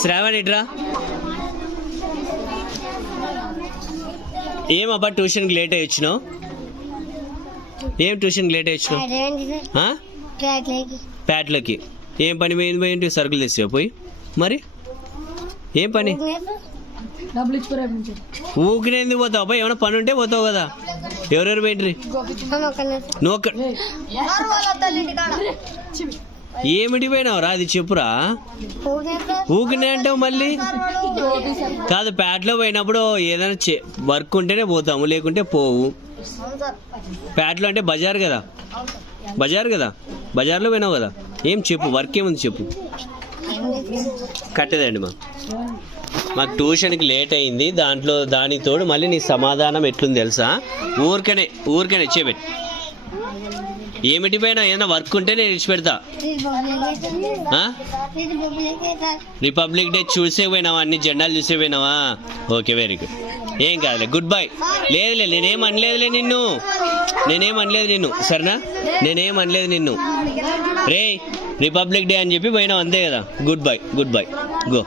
శ్రావణ్ ఇట్రా. ఏమబ్బా ట్యూషన్కి లేట్ అయ్యి వచ్చినావు? ఏం ట్యూషన్కి లేట్ అయ్యి వచ్చినావు? ప్యాట్లకి ఏం పని పోయింది? సరుకులు తెస్తావు పోయి. మరి ఏం పని? ఊకినే ఎందుకు పోతావు అబ్బాయి? ఏమైనా పని ఉంటే పోతావు కదా. ఎవరెవరు పోయిండ్రి? నువ్వు ఏమిటి పోయినావురా? అది చెప్పురా. ఊకినే అంటావు మళ్ళీ. కాదు, ప్యాట్లో పోయినప్పుడు ఏదైనా వర్క్ ఉంటేనే పోతాము, లేకుంటే పోవు. ప్యాట్లో అంటే బజార్ కదా, బజార్లో పోయినావు కదా. ఏం చెప్పు, వర్క్ ఏముంది చెప్పు. కట్టేదండి మాకు ట్యూషన్కి లేట్ అయింది, దానికి తోడు మళ్ళీ నీ సమాధానం ఎట్లుంది తెలుసా? ఊరికనే చేపెట్టి. ఏమిటి పోయినా ఏదైనా వర్క్ ఉంటే నేను ఇచ్చిపెడతా. రిపబ్లిక్ డే చూసే పోయినావా? అన్ని జెండాలు చూసే పోయినావా? Okay, very good. ఏం కాదులే, గుడ్ బై. లేదులే, నేనేం అనలేదులే నిన్ను, సరేనా? నేనేం అనలేదు నిన్ను. రే రిపబ్లిక్ డే అని చెప్పి పోయినావు అంతే కదా. Good bye go.